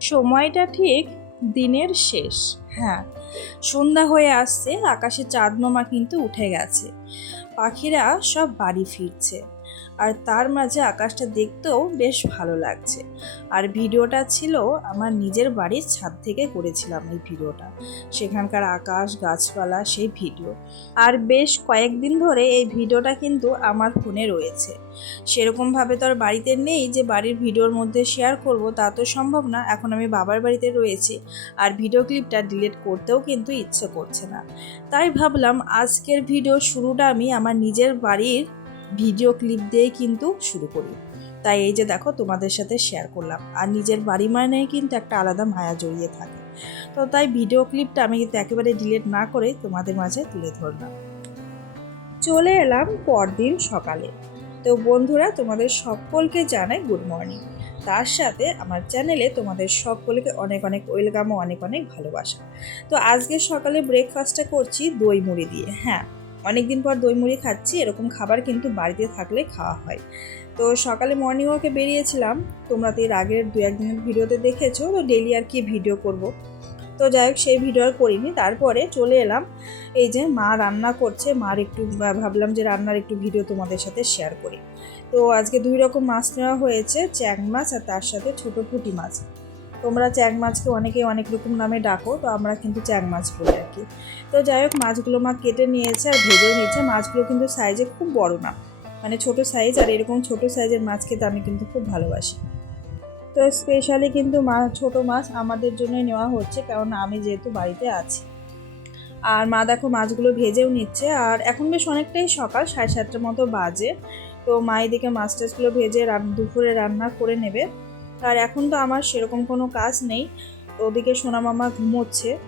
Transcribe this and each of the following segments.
সময়টা ঠিক দিনের শেষ। হ্যাঁ সন্ধ্যা হয়ে আসছে, আকাশে চাঁদমামা কিন্তু উঠে গেছে। পাখিরা সব বাড়ি ফিরছে। আর তার মাঝে আকাশটা দেখতেও বেশ ভালো লাগছে। আর ভিডিওটা ছিল আমার নিজের বাড়ির ছাদ থেকে করেছিলাম এই ভিডিওটা। সেখানকার আকাশ, গাছপালা, সেই ভিডিও। আর বেশ কয়েকদিন ধরে এই ভিডিওটা কিন্তু আমার ফোনে রয়েছে। সেরকমভাবে তো আর বাড়িতে নেই যে বাড়ির ভিডিওর মধ্যে শেয়ার করব, তা তো সম্ভব না। এখন আমি বাবার বাড়িতে রয়েছি আর ভিডিও ক্লিপটা ডিলিট করতেও কিন্তু ইচ্ছে করছে না। তাই ভাবলাম আজকের ভিডিও শুরুটা আমি আমার নিজের বাড়ির ভিডিও ক্লিপ দিয়েই কিন্তু শুরু করি। তাই এই যে দেখো তোমাদের সাথে শেয়ার করলাম। আর নিজের বাড়ি মানেই কিন্তু একটা আলাদা মায়া জড়িয়ে থাকে। তো তাই ভিডিও ক্লিপটা আমি কিন্তু একেবারে ডিলিট না করেই তোমাদের মাঝে তুলে ধরলাম। চলে এলাম পরদিন সকালে। তো বন্ধুরা, তোমাদের সকলকে জানাই গুড মর্নিং তার সাথে আমার চ্যানেলে তোমাদের সকলকে অনেক অনেক ওয়েলকাম ও অনেক অনেক ভালোবাসা। তো আজকে সকালে ব্রেকফাস্টটা করছি দই মুড়ি দিয়ে। হ্যাঁ অনেকদিন পর দই মুড়ি খাচ্ছি, এরকম খাবার কিন্তু বাড়িতে থাকলে খাওয়া হয়। তো সকালে মর্নিং ওয়াকে বেরিয়েছিলাম, তোমরা তো এর আগের দু একদিনের ভিডিওতে দেখেছ, তো ডেলি আর কি ভিডিও করব। তো যাই হোক সেই ভিডিও আর করিনি, তারপরে চলে এলাম। এই যে মা রান্না করছে, মার একটু ভাবলাম যে রান্নার একটু ভিডিও তোমাদের সাথে শেয়ার করি। তো আজকে দুই রকম মাছ নেওয়া হয়েছে, চ্যাং মাছ আর তার সাথে ছোটো পুঁটি মাছ। তোমরা চ্যাং মাছকে অনেকে অনেক রকম নামে ডাকো, তো আমরা কিন্তু চ্যাং মাছ বলি কি। তো যাই হোক, মাছগুলো মা কেটে নিয়েছে আর ভেজেও নিয়েছে। মাছগুলো কিন্তু সাইজে খুব বড় না মানে ছোট সাইজ আর এরকম ছোট সাইজের মাছ খেতে আমি কিন্তু খুব ভালোবাসি। তো স্পেশালি কিন্তু মা, ছোট মাছ আমাদের জন্যই নেওয়া হচ্ছে, কারণ আমি যেহেতু বাড়িতে আছি। আর মা দেখো মাছগুলো ভেজেও নিচ্ছে, আর এখন বেশ অনেকটাই সকাল, সাড়ে সাতটার মতো বাজে। তো মা এদিকে মাছ টাছগুলো ভেজে রান- দুপুরে রান্না করে নেবে। আর এখন তো আমার সেরকম কোনো কাজ নেই। ওদিকে সোনা মামা ঘুমোচ্ছে।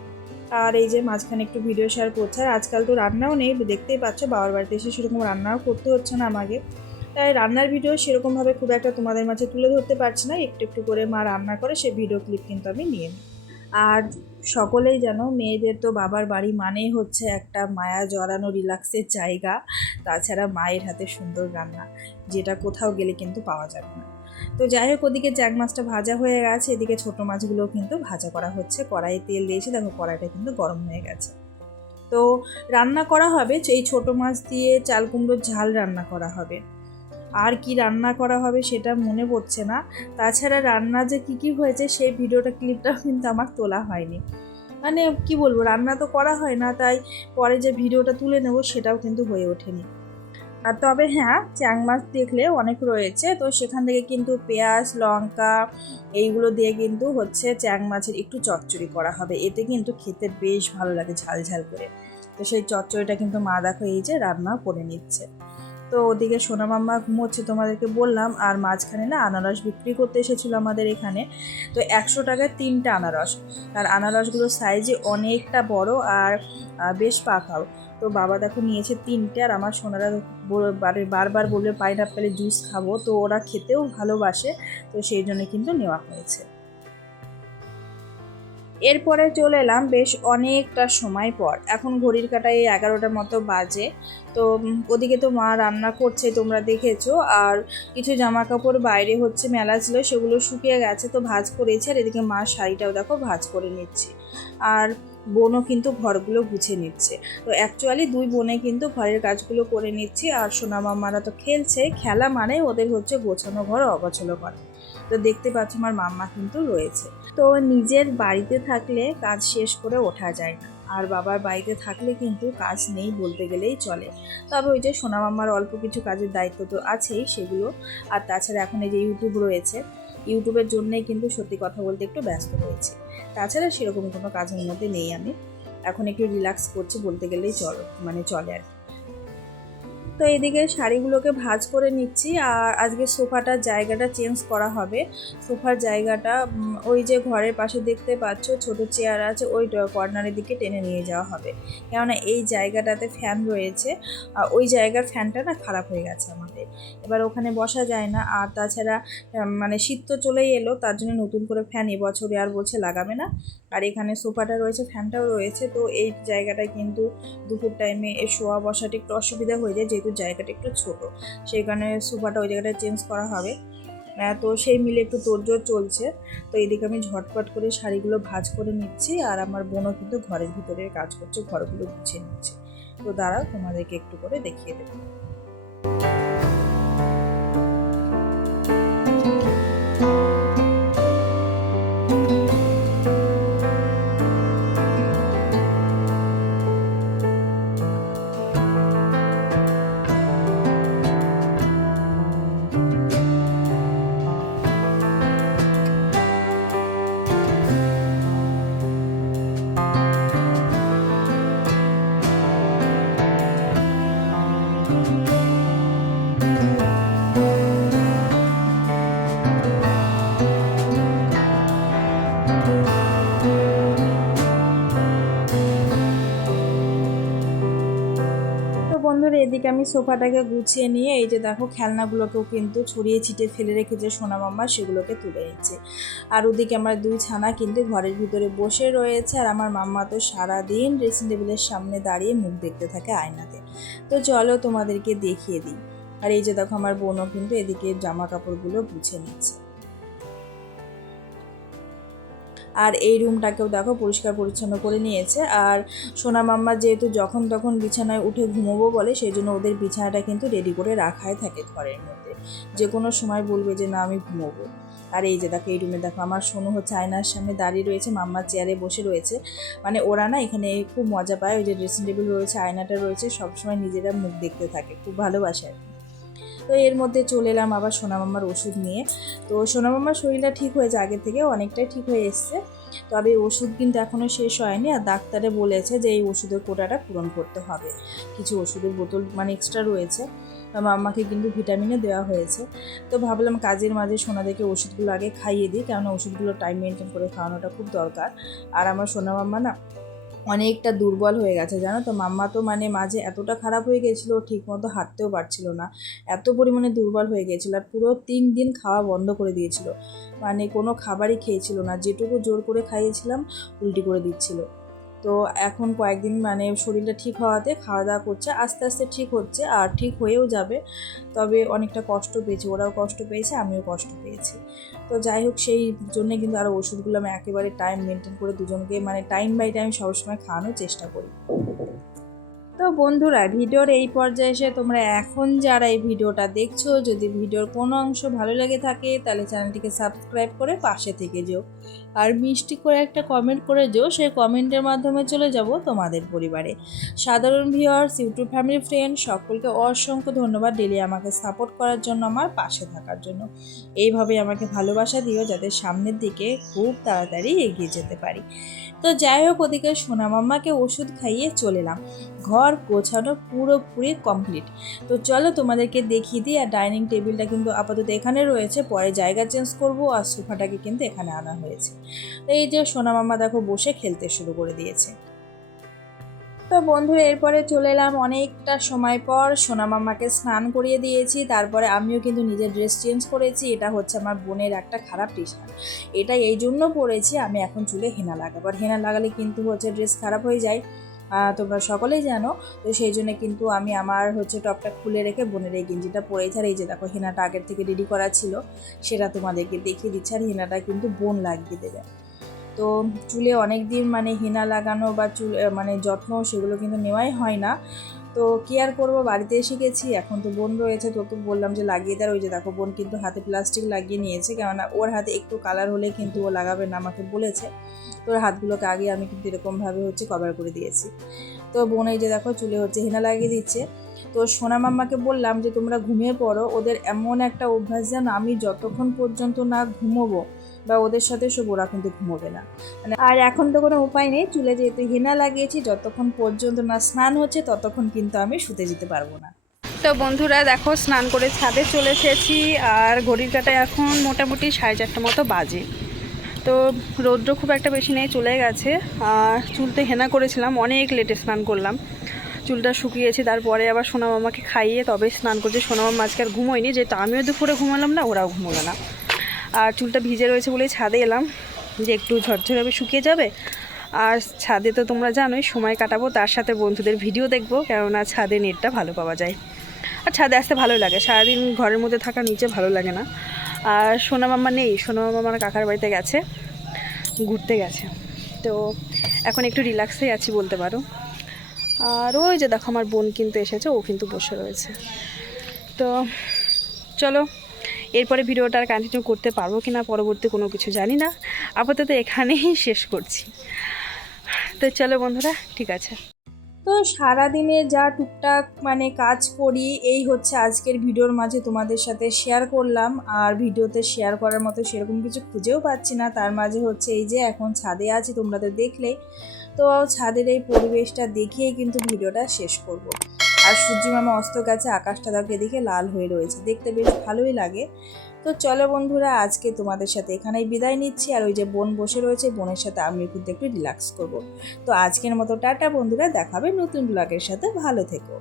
আর এই যে মাঝখানে একটু ভিডিও শেয়ার করছে। আর আজকাল তো রান্নাও নেই। দেখতেই পাচ্ছ, বাবার বাড়িতে এসে সেরকম রান্নাও করতে হচ্ছে না আমাকে। তাই রান্নার ভিডিও সেরকমভাবে খুব একটা তোমাদের মাঝে তুলে ধরতে পারছি না। একটু একটু করে মা রান্না করে সে ভিডিও ক্লিপ কিন্তু আমি নিয়ে নিই। আর সকলেই জানো মেয়েদের তো বাবার বাড়ি মানেই হচ্ছে একটা মায়া জড়ানো রিল্যাক্সের জায়গা। তাছাড়া মায়ের হাতে সুন্দর রান্না। যেটা কোথাও গেলে কিন্তু পাওয়া যাবে না। তো যাই হোক, ওদিকে জ্যাক মাছটা ভাজা হয়ে গেছে। এদিকে ছোটো মাছগুলো কিন্তু ভাজা করা হচ্ছে। কড়াইয়ে তেল দিয়েছে দেখো কড়াইটা কিন্তু গরম হয়ে গেছে। তো রান্না করা হবে, এই ছোটো মাছ দিয়ে চাল কুমড়োর ঝাল রান্না করা হবে। আর কি রান্না করা হবে সেটা মনে পড়ছে না। তাছাড়া রান্না যে কী কী হয়েছে সেই ভিডিওটা, ক্লিপটাও কিন্তু আমার তোলা হয়নি। মানে কি বলব, রান্না তো করা হয় না, তাই পরে যে ভিডিওটা তুলে নেব সেটাও কিন্তু হয়ে ওঠেনি। আর তবে হ্যাঁ চ্যাং মাছ দেখলে অনেক রয়েছে। তো সেখান থেকে কিন্তু পেঁয়াজ, লঙ্কা এইগুলো দিয়ে কিন্তু হচ্ছে চ্যাং মাছের একটু চচ্চড়ি করা হবে। এতে কিন্তু খেতে বেশ ভালো লাগে ঝাল ঝাল করে। তো সেই চচ্চড়িটা কিন্তু মা দেখো এই যে রান্না করে নিচ্ছে। তো ওদিকে সোনা মাম্মা ঘুমোচ্ছে তোমাদেরকে বললাম, আর মাঝখানে না আনারস বিক্রি করতে এসেছিল আমাদের এখানে। তো একশো টাকায় তিনটা আনারস। আর আনারসগুলো সাইজে অনেকটা বড় আর বেশ পাকাও। তো বাবা দেখো নিয়েছে তিনটে, আর আমার সোনারা বারবার বলবে পাইনাপ্পেলের জুস খাব। তো ওরা খেতেও ভালোবাসে, তো সেই জন্য কিন্তু নেওয়া হয়েছে। এরপরে চলে এলাম বেশ অনেকটা সময় পর। এখন ঘড়ির কাটায় এগারোটার মতো বাজে। তো ওদিকে তো মা রান্না করছে, তোমরা দেখেছ। আর কিছু জামা কাপড় বাইরে হচ্ছে মেলা ছিল, সেগুলো শুকিয়ে গেছে, তো ভাজ করেছে। আর এদিকে মা শাড়িটাও দেখো ভাজ করে নিচ্ছে। আর বোনও কিন্তু ঘরগুলো গুছিয়ে নিচ্ছে। তো অ্যাকচুয়ালি দুই বোনে কিন্তু ঘরের কাজগুলো করে নিচ্ছে। আর সোনা মাম্মারা তো খেলছে। খেলা মানে ওদের হচ্ছে গোছানো ঘর, অগোছালো ঘর। তো দেখতে পাচ্ছ আমার মাম্মা কিন্তু রয়েছে। তো নিজের বাড়িতে থাকলে কাজ শেষ করে ওঠা যায় না। আর বাবার বাড়িতে থাকলে কিন্তু কাজ নেই বলতে গেলেই চলে। তবে ওই যে সোনা মাম্মার অল্প কিছু কাজের দায়িত্ব তো আছেই সেগুলো। আর তাছাড়া এখন এই যে ইউটিউব রয়েছে ইউটিউবের জন্যই কিন্তু সত্যি কথা বলতে একটু ব্যস্ত হয়েছি তাছাড়া সেরকম কোনো কাজের মধ্যে নেই আমি। এখন একটু রিল্যাক্স করছি বলতে গেলেই চলো মানে চলে আর কি। তো এদিকে শাড়িগুলোকে ভাঁজ করে নিচ্ছি আর আজকে সোফাটার জায়গাটা চেঞ্জ করা হবে। সোফার জায়গাটা ওই যে ঘরের পাশে দেখতে পাচ্ছ, ছোট চেয়ার আছে, ওই কর্নারের দিকে টেনে নিয়ে যাওয়া হবে। কেননা এই জায়গাটাতে ফ্যান রয়েছে, আর ওই জায়গার ফ্যানটা না খারাপ হয়ে গেছে আমাদের। এবার ওখানে বসা যায় না, আর তাছাড়া মানে শীত তো চলেই এলো, তার জন্য নতুন করে ফ্যান এবছরে আর বলছে লাগাবে না। আর এখানে সোফাটা রয়েছে, ফ্যানটাও রয়েছে, তো এই জায়গাটায় কিন্তু দুপুর টাইমে শোয়া বসাটা একটু অসুবিধা হয়ে যায়, যেহেতু জায়গাটা একটু ছোট। সেই কারণে সোফাটা ওই জায়গাটা চেঞ্জ করা হবে। তো সেই মিলে একটু তোড়জোড় চলছে। তো এদিকে আমি ঝটপট করে শাড়িগুলো ভাজ করে নিচ্ছি আর আমার বোনও কিন্তু ঘরের ভিতরে কাজ করছে, ঘরগুলো গুছিয়ে নিচ্ছে। তো দাঁড়াও, তোমাদেরকে একটু করে দেখিয়ে দেবো। বন্ধুরা এদিকে আমি সোফাটাকে গুছিয়ে নিয়ে এই যে দেখো খেলনাগুলোকেও কিন্তু ছড়িয়ে ছিটিয়ে ফেলে রেখেছে সোনা মাম্মা সেগুলোকে তুলে নিচ্ছে। আর ওদিকে আমার দুই ছানা কিন্তু ঘরের ভিতরে বসে রয়েছে আর আমার মাম্মা তো সারাদিন ড্রেসিং টেবিলের সামনে দাঁড়িয়ে মুখ দেখতে থাকে আয়নাতে। তো চলো তোমাদেরকে দেখিয়ে দিই। আর এই যে দেখো আমার বোনও কিন্তু এদিকে জামা কাপড়গুলো গুছিয়ে নিচ্ছে। আর এই রুমটাকেও দেখো পরিষ্কার পরিচ্ছন্ন করে নিয়েছে। আর সোনা মাম্মা যেহেতু যখন তখন বিছানায় উঠে ঘুমোবো বলে সেই জন্য ওদের বিছানাটা কিন্তু রেডি করে রাখাই থাকে ঘরের মধ্যে। যে কোনো সময় বলবে যে, না, আমি ঘুমোবো। আর এই যে দেখো, এই রুমে দেখো, আমার সোনু হচ্ছে আয়নার সামনে দাঁড়িয়ে রয়েছে, মাম্মার চেয়ারে বসে রয়েছে। মানে ওরা না এখানে খুব মজা পায়, ওই যে ড্রেসিং টেবিল রয়েছে, আয়নাটা রয়েছে, সবসময় নিজেরা মুখ দেখতে থাকে, খুব ভালোবাসে। তো এর মধ্যে চলে এলাম আবার সোনা মাম্মার ওষুধ নিয়ে। তো সোনা মাম্মার শরীরটা ঠিক হয়েছে আগে থেকে, অনেকটাই ঠিক হয়ে এসছে। তবে ওষুধ কিন্তু এখনও শেষ হয়নি আর ডাক্তারে বলেছে যে এই ওষুধের কোটাটা পূরণ করতে হবে। কিছু ওষুধের বোতল মানে এক্সট্রা রয়েছে। মাম্মাকে কিন্তু ভিটামিনও দেওয়া হয়েছে। তো ভাবলাম কাজের মাঝে সোনাদেরকে ওষুধগুলো আগে খাইয়ে দিই, কেননা ওষুধগুলো টাইম মেনটেন করে খাওয়ানোটা খুব দরকার। আর আমার সোনা মাম্মা না অনেকটা দুর্বল হয়ে গেছে, জানো তো? মাম্মা তো মানে মাঝে এতটা খারাপ হয়ে গেছিল ঠিক মতো হাঁটতেও পারছিল না। এত পরিমাণে দুর্বল হয়ে গেছিল আর পুরো তিন দিন খাওয়া বন্ধ করে দিয়েছিল। মানে কোনো খাবারই খেয়েছিল না, যেটুকু জোর করে খাইয়েছিলাম, উল্টি করে দিচ্ছিল। তো এখন কয়েকদিন মানে শরীরটা ঠিক হওয়াতে খাওয়া দাওয়া করছে, আস্তে আস্তে ঠিক হচ্ছে আর ঠিক হয়েও যাবে। তবে অনেকটা কষ্ট পেয়েছে, ওরাও কষ্ট পেয়েছে, আমিও কষ্ট পেয়েছি। তো যাই হোক, সেই জন্যে কিন্তু আরও ওষুধগুলো আমি একেবারে টাইম মেনটেন করে দুজনকে মানে টাইম বাই টাইম সবসময় খাওয়ানোর চেষ্টা করি। তো বন্ধুরা, ভিডিওর এই পর্যায়ে এসে তোমরা এখন যারা এই ভিডিওটা দেখছ, যদি ভিডিওর কোনো অংশ ভালো লেগে থাকে, তাহলে চ্যানেলটিকে সাবস্ক্রাইব করে পাশে থেকে যেও। আর মিষ্টি করে একটা কমেন্ট করে যেও, সেই কমেন্টের মাধ্যমে চলে যাব তোমাদের পরিবারে। সাধারণ ভিউয়ার্স ইউটিউব ফ্যামিলি ফ্রেন্ড সকলকে অসংখ্য ধন্যবাদ ডেলি আমাকে সাপোর্ট করার জন্য, আমার পাশে থাকার জন্য। এইভাবে আমাকে ভালোবাসা দিও, যাতে সামনের দিকে খুব তাড়াতাড়ি এগিয়ে যেতে পারি। তো যাই হোক, ওদিকে সোনা মাম্মাকে ওষুধ খাইয়ে চলে এলাম। ঘর গোছানো পুরোপুরি কমপ্লিট তো চলো তোমাদেরকে দেখিয়ে দিই, আর ডাইনিং টেবিলটা কিন্তু আপাতত এখানে রয়েছে। পরে জায়গা চেঞ্জ করব, আর সোফাটাকে কিন্তু এখানে আনা হয়েছে। তো এই যে সোনা মাম্মা দেখো বসে খেলতে শুরু করে দিয়েছে। তো বন্ধুরা, এরপরে চলে এলাম অনেকটা সময় পর সোনা মাম্মাকে স্নান করিয়ে দিয়েছি। তারপরে আমিও কিন্তু নিজের ড্রেস চেঞ্জ করেছি। এটা হচ্ছে আমার বোনের একটা খারাপ টি শার্ট এটা এই জন্য পরেছি, আমি এখন চুলে হেনা লাগাবো। আর হেনা লাগালে কিন্তু হচ্ছে ড্রেস খারাপ হয়ে যায়। তোমরা সকলেই জানো, তো সেই জন্য কিন্তু আমি আমার হচ্ছে টপটা খুলে রেখে বোনের এই গেঞ্জিটা পরে আর এই যে দেখো, হেনাটা আগের থেকে রেডি করা ছিল, সেটা তোমাদেরকে দেখিয়ে দিচ্ছে। আর হেনাটা কিন্তু বোন লাগিয়ে দেবে। তো চুলে অনেক দিন মানে হেনা লাগানো বা চুল মানে যত্ন সেগুলো কিন্তু নেওয়াই হয় না। তো কি আর করব? বাড়িতে এসে গেছি, এখন তো বোন রয়েছে, তো তো বললাম যে লাগিয়ে দেয় ওই যে দেখো বোন কিন্তু হাতে প্লাস্টিক লাগিয়ে নিয়েছে, কেননা ওর হাতে একটু কালার হলে কিন্তু ও লাগাবে না, আমাকে বলেছে। তো ওর হাতগুলোকে আগে আমি কিন্তু এরকমভাবে হচ্ছে কভার করে দিয়েছি। তো বোন এই যে দেখো চুলে হচ্ছে হেনা লাগিয়ে দিচ্ছে। তো সোনা মাম্মাকে বললাম যে তোমরা ঘুমিয়ে পড়ো, ওদের এমন একটা অভ্যাস যেন আমি যতক্ষণ পর্যন্ত না ঘুমোবো বা ওদের সাথে সব ওরা কিন্তু ঘুমোবে না। মানে আর এখন তো কোনো উপায় নেই, চুলে যেহেতু হেনা লাগিয়েছি, যতক্ষণ পর্যন্ত না স্নান হচ্ছে, ততক্ষণ কিন্তু আমি শুতে যেতে পারব না। তো বন্ধুরা দেখো, স্নান করে ছাদে চলে এসেছি, আর ঘড়ির কাটায় এখন মোটামুটি সাড়ে চারটা মতো বাজে। তো রৌদ্র খুব একটা বেশি নেই, চলে গেছে। আর চুলতে হেনা করেছিলাম, অনেক লেটে স্নান করলাম। চুলটা শুকিয়েছে, তারপরে আবার সোনা মামাকে খাইয়ে তবে স্নান করছে। সোনা মামা আজকে আর ঘুমোয়নি, যেহেতু আমিও দুপুরে ঘুমালাম না, ওরাও ঘুমোলো না। আর চুলটা ভিজে রয়েছে বলেই ছাদে এলাম, যে একটু ঝরঝরে শুকিয়ে যাবে। আর ছাদে তো তোমরা জানোই, সময় কাটাবো, তার সাথে বন্ধুদের ভিডিও দেখব, কেননা ছাদে নেটটা ভালো পাওয়া যায়। আর ছাদে আসতে ভালো লাগে, সারাদিন ঘরের মধ্যে থাকা নিচে ভালো লাগে না। আর সোনা মামা নেই, সোনা মামা আমার কাকার বাড়িতে গেছে, ঘুরতে গেছে। তো এখন একটু রিল্যাক্সেই আছি বলতে পারো। আর ওই যে দেখো, আমার বোন কিন্তু এসেছে, ও কিন্তু বসে রয়েছে। তো চলো এরপরে ভিডিওটা আর কন্টিনিউ করতে পারব কি না পরবর্তী কোনো কিছু জানি না। আপাতত এখানেই শেষ করছি। তো চলো বন্ধুরা, ঠিক আছে। তো সারাদিনে যা টুকটাক মানে কাজ করি, এই হচ্ছে আজকের ভিডিওর মাঝে তোমাদের সাথে শেয়ার করলাম। আর ভিডিওতে শেয়ার করার মতো সেরকম কিছু খুঁজেও পাচ্ছি না। তার মাঝে হচ্ছে এই যে এখন ছাদে আছি, তোমরা তো দেখলে। তো ছাদের এই পরিবেশটা দেখিয়েই কিন্তু ভিডিওটা শেষ করব। আর সূর্য মামা অস্ত গেছে, আকাশটা দেখে এদিকে লাল হয়ে রয়েছে। দেখতে বেশ ভালোই লাগে। তো চলো বন্ধুরা, আজকে তোমাদের সাথে এখানেই বিদায় নিচ্ছি। আর ওই যে বোন বসে রয়েছে, বোনের সাথে আমি কিন্তু একটু রিল্যাক্স করব। তো আজকের মতো টাটা বন্ধুরা, দেখাবে নতুন ব্লগের সাথে। ভালো থেকো।